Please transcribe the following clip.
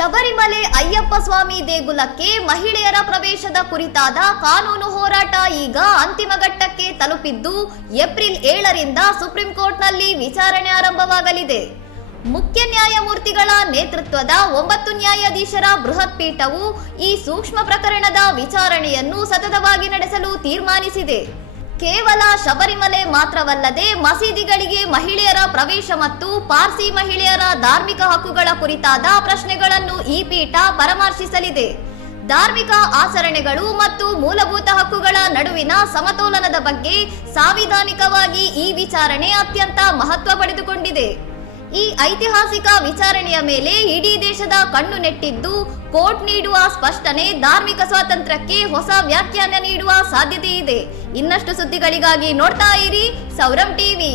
ಶಬರಿಮಲೆ ಅಯ್ಯಪ್ಪ ಸ್ವಾಮಿ ದೇಗುಲಕ್ಕೆ ಮಹಿಳೆಯರ ಪ್ರವೇಶದ ಕುರಿತಾದ ಕಾನೂನು ಹೋರಾಟ ಈಗ ಅಂತಿಮ ಘಟ್ಟಕ್ಕೆ ತಲುಪಿದ್ದು ಏಪ್ರಿಲ್ ಏಳರಿಂದ ಸುಪ್ರೀಂ ಕೋರ್ಟ್ನಲ್ಲಿ ವಿಚಾರಣೆ ಆರಂಭವಾಗಲಿದೆ. ಮುಖ್ಯ ನ್ಯಾಯಮೂರ್ತಿಗಳ ನೇತೃತ್ವದ ಒಂಬತ್ತು ನ್ಯಾಯಾಧೀಶರ ಬೃಹತ್ ಪೀಠವು ಈ ಸೂಕ್ಷ್ಮ ಪ್ರಕರಣದ ವಿಚಾರಣೆಯನ್ನು ಸತತವಾಗಿ ನಡೆಸಲು ತೀರ್ಮಾನಿಸಿದೆ. ಕೇವಲ ಶಬರಿಮಲೆ ಮಾತ್ರವಲ್ಲದೆ ಮಸೀದಿಗಳಿಗೆ ಮಹಿಳೆಯರ ಪ್ರವೇಶ ಮತ್ತು ಪಾರ್ಸಿ ಮಹಿಳೆಯರ ಧಾರ್ಮಿಕ ಹಕ್ಕುಗಳ ಕುರಿತಾದ ಪ್ರಶ್ನೆಗಳನ್ನು ಈ ಪೀಠ ಪರಾಮರ್ಶಿಸಲಿದೆ. ಧಾರ್ಮಿಕ ಆಚರಣೆಗಳು ಮತ್ತು ಮೂಲಭೂತ ಹಕ್ಕುಗಳ ನಡುವಿನ ಸಮತೋಲನದ ಬಗ್ಗೆ ಸಾಂವಿಧಾನಿಕವಾಗಿ ಈ ವಿಚಾರಣೆ ಅತ್ಯಂತ ಮಹತ್ವ ಪಡೆದುಕೊಂಡಿದೆ. ಈ ಐತಿಹಾಸಿಕ ವಿಚಾರಣೆಯ ಮೇಲೆ ಇಡೀ ದೇಶದ ಕಣ್ಣು ನೆಟ್ಟಿದ್ದು, ಕೋರ್ಟ್ ನೀಡುವ ಸ್ಪಷ್ಟನೆ ಧಾರ್ಮಿಕ ಸ್ವಾತಂತ್ರ್ಯಕ್ಕೆ ಹೊಸ ವ್ಯಾಖ್ಯಾನ ನೀಡುವ ಸಾಧ್ಯತೆ ಇದೆ ಇನ್ನಷ್ಟು ಸುದ್ದಿಗಳಿಗಾಗಿ ನೋಡ್ತಾ ಇರಿ ಸೌರಂ ಟಿವಿ.